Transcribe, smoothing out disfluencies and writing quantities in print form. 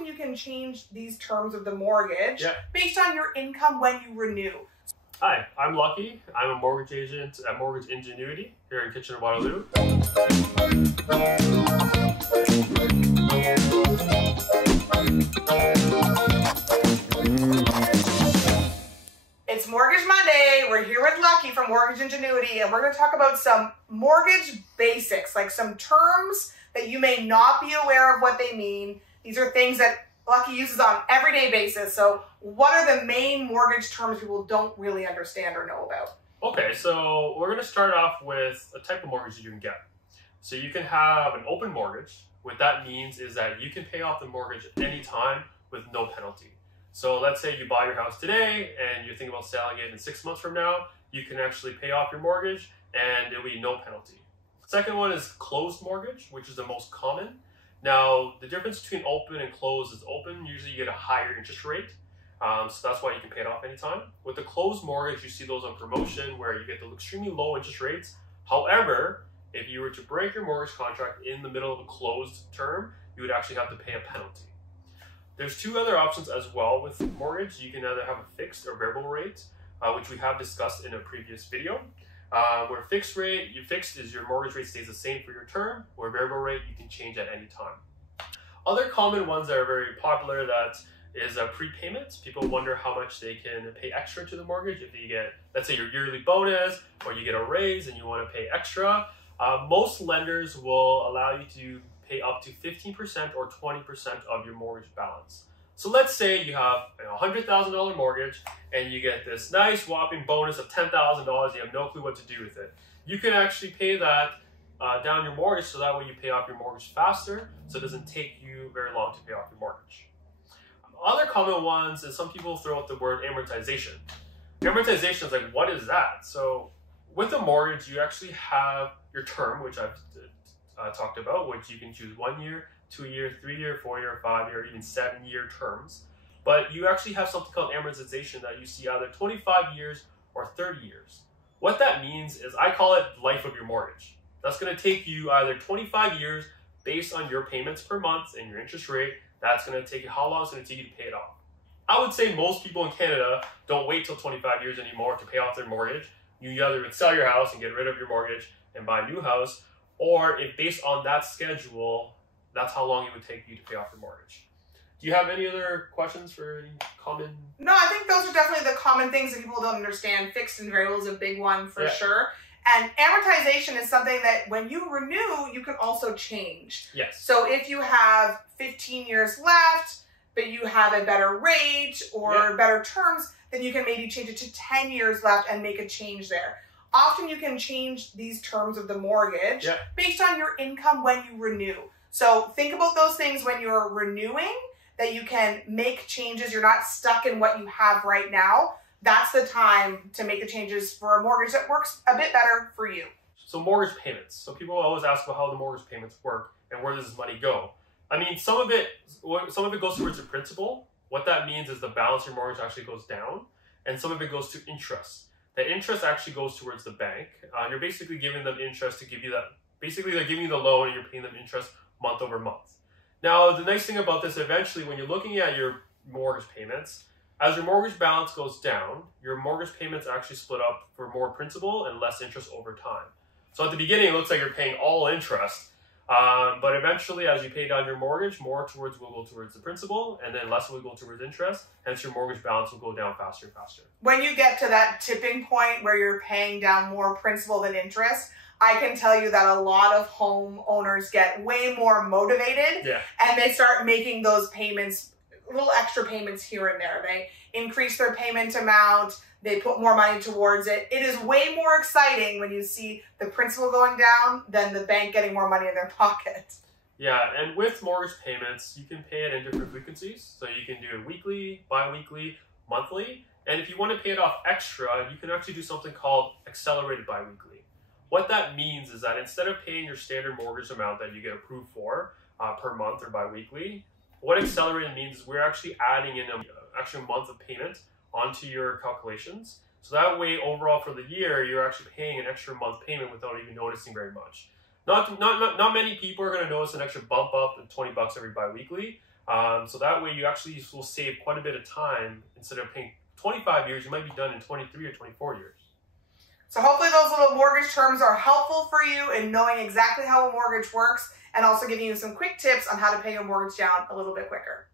often you can change these terms of the mortgage based on your income when you renew. Hi, I'm Lucky. I'm a mortgage agent at Mortgage Ingenuity here in Kitchener-Waterloo. It's Mortgage Monday. We're here with Lucky from Mortgage Ingenuity, and we're going to talk about some mortgage basics, like some terms that you may not be aware of what they mean. These are things that Lucky uses on an everyday basis. So what are the main mortgage terms people don't really understand or know about? Okay, so we're going to start off with a type of mortgage that you can get. So you can have an open mortgage. What that means is that you can pay off the mortgage at any time with no penalty. So let's say you buy your house today and you're thinking about selling it in 6 months from now, you can actually pay off your mortgage and there'll be no penalty. Second one is closed mortgage, which is the most common. Now, the difference between open and closed is open, usually you get a higher interest rate. So that's why you can pay it off anytime. With the closed mortgage, you see those on promotion where you get the extremely low interest rates. However, if you were to break your mortgage contract in the middle of a closed term, you would actually have to pay a penalty. There's two other options as well with mortgage. You can either have a fixed or variable rate, which we have discussed in a previous video. Where fixed is your mortgage rate stays the same for your term, where variable rate you can change at any time. Other common ones that are very popular that is prepayments. People wonder how much they can pay extra to the mortgage if you get, let's say, your yearly bonus or you get a raise and you want to pay extra. Most lenders will allow you to pay up to 15% or 20% of your mortgage balance. So let's say you have a $100,000 mortgage and you get this nice whopping bonus of $10,000. You have no clue what to do with it. You can actually pay that down your mortgage so that way you pay off your mortgage faster, so it doesn't take you very long to pay off your mortgage. Other common ones is some people throw out the word amortization. Amortization is like, what is that? So with a mortgage, you actually have your term, which I've talked about, which you can choose 1 year, 2 year, 3 year, 4 year, 5 year, even 7 year terms. But you actually have something called amortization that you see either 25 years or 30 years. What that means is I call it life of your mortgage. That's going to take you either 25 years based on your payments per month and your interest rate. That's going to take you how long it's going to take you to pay it off. I would say most people in Canada don't wait till 25 years anymore to pay off their mortgage. You either would sell your house and get rid of your mortgage and buy a new house, or if based on that schedule, that's how long it would take you to pay off your mortgage. Do you have any other questions for any common? No, I think those are definitely the common things that people don't understand. Fixed and variable is a big one for sure. And amortization is something that when you renew, you can also change. Yes. So if you have 15 years left, but you have a better rate or better terms, then you can maybe change it to 10 years left and make a change there. Often you can change these terms of the mortgage based on your income when you renew. So think about those things when you're renewing, that you can make changes. You're not stuck in what you have right now. That's the time to make the changes for a mortgage that works a bit better for you. So mortgage payments. So people always ask about how the mortgage payments work and where does this money go? I mean, some of it goes towards the principal. What that means is the balance of your mortgage actually goes down, and some of it goes to interest. The interest actually goes towards the bank. You're basically giving them interest to give you that. Basically, they're giving you the loan and you're paying them interest month over month. Now, the nice thing about this, eventually, when you're looking at your mortgage payments, as your mortgage balance goes down, your mortgage payments actually split up for more principal and less interest over time. So at the beginning, it looks like you're paying all interest, but eventually, as you pay down your mortgage, more will go towards the principal, and then less will go towards interest, hence your mortgage balance will go down faster and faster. When you get to that tipping point where you're paying down more principal than interest, I can tell you that a lot of homeowners get way more motivated and they start making those payments, little extra payments here and there. They increase their payment amount, they put more money towards it. It is way more exciting when you see the principal going down than the bank getting more money in their pocket. Yeah, and with mortgage payments, you can pay it in different frequencies. So you can do it weekly, bi-weekly, monthly. And if you want to pay it off extra, you can actually do something called accelerated bi-weekly. What that means is that instead of paying your standard mortgage amount that you get approved for per month or bi-weekly, what accelerated means is we're actually adding in an extra month of payment onto your calculations. So that way, overall for the year, you're actually paying an extra month payment without even noticing very much. Not many people are going to notice an extra bump up of $20 every bi-weekly, So that way you actually will save quite a bit of time. Instead of paying 25 years, you might be done in 23 or 24 years. So hopefully those little mortgage terms are helpful for you in knowing exactly how a mortgage works and also giving you some quick tips on how to pay your mortgage down a little bit quicker.